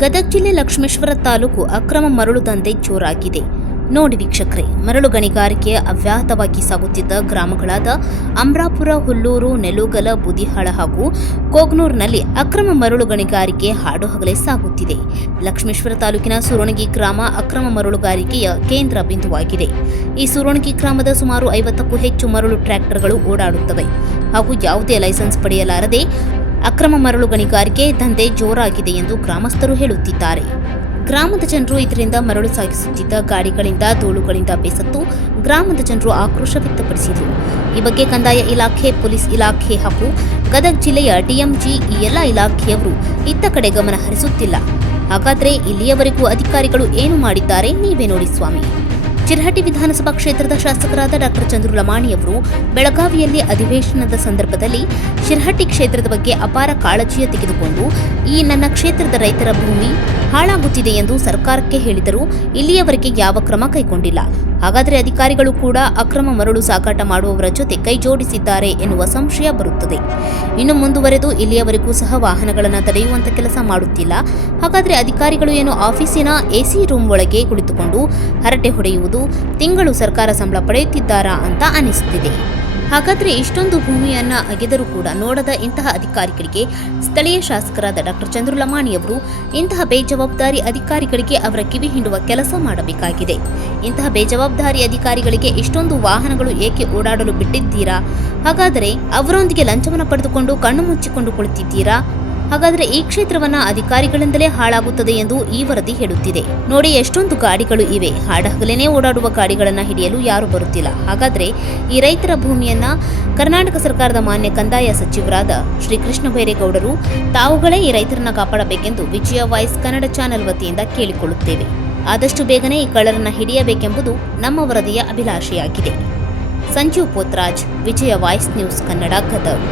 ಗದಗ ಜಿಲ್ಲೆ ಲಕ್ಷ್ಮೇಶ್ವರ ತಾಲೂಕು ಅಕ್ರಮ ಮರಳು ದಂಧೆ ಜೋರಾಗಿದೆ. ನೋಡಿ ವೀಕ್ಷಕರೇ, ಮರಳು ಗಣಿಗಾರಿಕೆ ಅವ್ಯಾಹತವಾಗಿ ಸಾಗುತ್ತಿದ್ದ ಗ್ರಾಮಗಳಾದ ಅಮ್ರಾಪುರ, ಹುಲ್ಲೂರು, ನೆಲುಗಲ, ಬುದಿಹಾಳ ಹಾಗೂ ಕೋಗ್ನೂರಿನಲ್ಲಿ ಅಕ್ರಮ ಮರಳು ಗಣಿಗಾರಿಕೆ ಹಾಡುಹಗಲೇ ಸಾಗುತ್ತಿದೆ. ಲಕ್ಷ್ಮೇಶ್ವರ ತಾಲೂಕಿನ ಸುರೋಣಗಿ ಗ್ರಾಮ ಅಕ್ರಮ ಮರಳುಗಾರಿಕೆಯ ಕೇಂದ್ರ ಬಿಂದುವಾಗಿದೆ. ಈ ಸುರೋಣಗಿ ಗ್ರಾಮದ ಸುಮಾರು 50ಕ್ಕೂ ಹೆಚ್ಚು ಮರಳು ಟ್ರ್ಯಾಕ್ಟರ್ಗಳು ಓಡಾಡುತ್ತವೆ ಹಾಗೂ ಯಾವುದೇ ಲೈಸೆನ್ಸ್ ಪಡೆಯಲಾರದೆ ಅಕ್ರಮ ಮರಳು ಗಣಿಗಾರಿಕೆ ದಂಧೆ ಜೋರಾಗಿದೆ ಎಂದು ಗ್ರಾಮಸ್ಥರು ಹೇಳುತ್ತಿದ್ದಾರೆ. ಗ್ರಾಮದ ಜನರು ಇದರಿಂದ ಮರಳು ಸಾಗಿಸುತ್ತಿದ್ದ ಗಾಡಿಗಳಿಂದ, ಧೂಳುಗಳಿಂದ ಬೇಸತ್ತು ಗ್ರಾಮದ ಜನರು ಆಕ್ರೋಶ ವ್ಯಕ್ತಪಡಿಸಿದರು. ಈ ಬಗ್ಗೆ ಕಂದಾಯ ಇಲಾಖೆ, ಪೊಲೀಸ್ ಇಲಾಖೆ ಹಾಗೂ ಗದಗ ಜಿಲ್ಲೆಯ ಡಿಎಂಜಿ ಈ ಎಲ್ಲ ಇಲಾಖೆಯವರು ಇತ್ತ ಕಡೆ ಗಮನ ಹರಿಸುತ್ತಿಲ್ಲ. ಹಾಗಾದರೆ ಇಲ್ಲಿಯವರೆಗೂ ಅಧಿಕಾರಿಗಳು ಏನು ಮಾಡಿದ್ದಾರೆ ನೀವೇ ನೋಡಿ ಸ್ವಾಮಿ. ಚಿರಹಟ್ಟಿ ವಿಧಾನಸಭಾ ಕ್ಷೇತ್ರದ ಶಾಸಕರಾದ ಡಾ ಚಂದ್ರು ಲಮಾಣಿಯವರು ಬೆಳಗಾವಿಯಲ್ಲಿ ಅಧಿವೇಶನದ ಸಂದರ್ಭದಲ್ಲಿ ಶಿರಹಟ್ಟಿ ಕ್ಷೇತ್ರದ ಬಗ್ಗೆ ಅಪಾರ ಕಾಳಜಿಯ ತೆಗೆದುಕೊಂಡು ಈ ನನ್ನ ಕ್ಷೇತ್ರದ ರೈತರ ಭೂಮಿ ಹಾಳಾಗುತ್ತಿದೆ ಎಂದು ಸರ್ಕಾರಕ್ಕೆ ಹೇಳಿದರೂ ಇಲ್ಲಿಯವರೆಗೆ ಯಾವ ಕ್ರಮ ಕೈಗೊಂಡಿಲ್ಲ. ಹಾಗಾದರೆ ಅಧಿಕಾರಿಗಳು ಕೂಡ ಅಕ್ರಮ ಮರಳು ಸಾಗಾಟ ಮಾಡುವವರ ಜೊತೆ ಕೈ ಜೋಡಿಸಿದ್ದಾರೆ ಎನ್ನುವ ಸಂಶಯ ಬರುತ್ತದೆ. ಇನ್ನು ಮುಂದುವರೆದು ಇಲ್ಲಿಯವರೆಗೂ ಸಹ ವಾಹನಗಳನ್ನು ತಡೆಯುವಂತ ಕೆಲಸ ಮಾಡುತ್ತಿಲ್ಲ. ಹಾಗಾದರೆ ಅಧಿಕಾರಿಗಳು ಏನು ಆಫೀಸಿನ ಎಸಿ ರೂಮ್ ಒಳಗೆ ಕುಳಿತುಕೊಂಡು ಹರಟೆ ಹೊಡೆಯುವುದು, ತಿಂಗಳು ಸರ್ಕಾರ ಸಂಬಳ ಪಡೆಯುತ್ತಿದ್ದಾರಾ ಅಂತ ಅನಿಸುತ್ತಿದೆ. ಹಾಗಾದರೆ ಇಷ್ಟೊಂದು ಭೂಮಿಯನ್ನ ಅಗೆದರೂ ಕೂಡ ನೋಡದ ಇಂತಹ ಅಧಿಕಾರಿಗಳಿಗೆ ಸ್ಥಳೀಯ ಶಾಸಕರಾದ ಡಾ ಚಂದ್ರು ಲಮಾಣಿಯವರು ಇಂತಹ ಬೇಜವಾಬ್ದಾರಿ ಅಧಿಕಾರಿಗಳಿಗೆ ಅವರ ಕಿವಿ ಹಿಂಡುವ ಕೆಲಸ ಮಾಡಬೇಕಾಗಿದೆ. ಇಂತಹ ಬೇಜವಾಬ್ದಾರಿ ಅಧಿಕಾರಿಗಳಿಗೆ ಇಷ್ಟೊಂದು ವಾಹನಗಳು ಏಕೆ ಓಡಾಡಲು ಬಿಟ್ಟಿದ್ದೀರಾ? ಹಾಗಾದರೆ ಅವರೊಂದಿಗೆ ಲಂಚವನ್ನು ಪಡೆದುಕೊಂಡು ಕಣ್ಣು ಮುಚ್ಚಿಕೊಂಡು ಕುಳಿತಿದ್ದೀರಾ? ಹಾಗಾದರೆ ಈ ಕ್ಷೇತ್ರವನ್ನ ಅಧಿಕಾರಿಗಳಿಂದಲೇ ಹಾಳಾಗುತ್ತದೆ ಎಂದು ಈ ವರದಿ ಹೇಳುತ್ತಿದೆ. ನೋಡಿ, ಎಷ್ಟೊಂದು ಗಾಡಿಗಳು ಇವೆ. ಹಾಡಹಗಲೇನೆ ಓಡಾಡುವ ಗಾಡಿಗಳನ್ನು ಹಿಡಿಯಲು ಯಾರು ಬರುತ್ತಿಲ್ಲ. ಹಾಗಾದರೆ ಈ ರೈತರ ಭೂಮಿಯನ್ನ ಕರ್ನಾಟಕ ಸರ್ಕಾರದ ಮಾನ್ಯ ಕಂದಾಯ ಸಚಿವರಾದ ಶ್ರೀ ಕೃಷ್ಣ ಬೈರೇಗೌಡರು ತಾವುಗಳೇ ಈ ರೈತರನ್ನ ಕಾಪಾಡಬೇಕೆಂದು ವಿಜಯ ವಾಯ್ಸ್ ಕನ್ನಡ ಚಾನೆಲ್ ವತಿಯಿಂದ ಕೇಳಿಕೊಳ್ಳುತ್ತೇವೆ. ಆದಷ್ಟು ಬೇಗನೆ ಈ ಕಳ್ಳರನ್ನ ಹಿಡಿಯಬೇಕೆಂಬುದು ನಮ್ಮ ವರದಿಯ ಅಭಿಲಾಷೆಯಾಗಿದೆ. ಸಂಜೀವ್ ಪೋತ್ರಾಜ್, ವಿಜಯ ವಾಯ್ಸ್ ನ್ಯೂಸ್ ಕನ್ನಡ, ಗದಗ.